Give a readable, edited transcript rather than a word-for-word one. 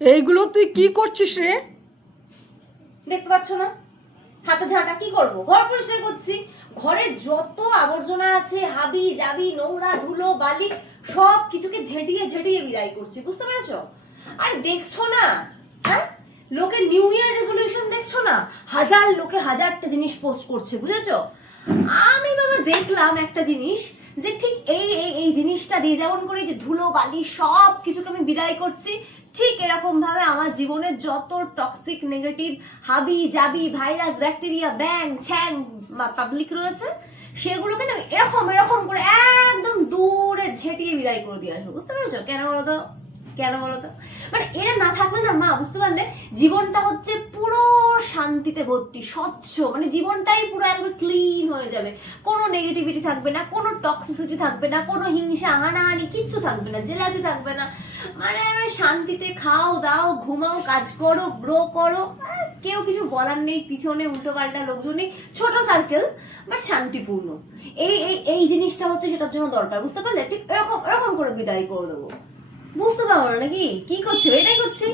এইগুলো তুই কি করছিস রে? দেখতে পাচ্ছ না হাতে ঝাঁটা? কি করব, ঘর পরিষ্কার করছি। ঘরের যত আবর্জনা আছে, হাবি জাবি, নোংরা ধুলো বালি, সব কিছুকে ঝেঁটিয়ে ঝেঁটিয়ে বিদায় করছি, বুঝতে পেরেছো? আর দেখছো না, হ্যাঁ, লোকে নিউ ইয়ার রেজলিউশন দেখছো না, হাজার লোকে হাজারটা জিনিস পোস্ট করছে, বুঝেছো? আমি বাবা দেখলাম একটা জিনিস, যে ঠিক এই এই এই জিনিসটা দিয়ে যেমন করে যে ধুলো বালি সব কিছুকে আমি বিদায় করছি, ঠিক এরকম ভাবে আমার জীবনের যত টক্সিক নেগেটিভ হাবি জাবি ভাইরাস ব্যাকটেরিয়া ব্যাং ছ্যাং পাবলিক রয়েছে, সেগুলোকে না এরকম এরকম করে একদম দূরে ঝেঁটিয়ে বিদায় করে দিয়ে আসবো, বুঝতে পেরেছো? কেন বলো তো? কেন বলো তো? মানে এরা না থাকলে না মা, বুঝতে পারলে, জীবনটা হচ্ছে পুরো শান্তিতে ভর্তি, স্বচ্ছ, মানে জীবনটাই পুরো একদম ক্লিন হয়ে যাবে। কোনো নেগেটিভিটি থাকবে না, কোনো টক্সিসিটি থাকবে না, কোনো হিংসা হানাহানি কিচ্ছু থাকবে না, জেলাসি থাকবে না। মানে শান্তিতে খাও দাও ঘুমাও কাজ করো গ্রো করো, কেউ কিছু বলার নেই, পিছনে উল্টো পাল্টা লোকজন নেই, ছোট সার্কেল বাট শান্তিপূর্ণ। এই এই এই জিনিসটা হচ্ছে সেটার জন্য দরকার, বুঝতে পারলে? ঠিক এরকম এরকম করে বিদায় করে দেবো, বুঝতে পারো না নাকি? কি করছো? এটাই করছি।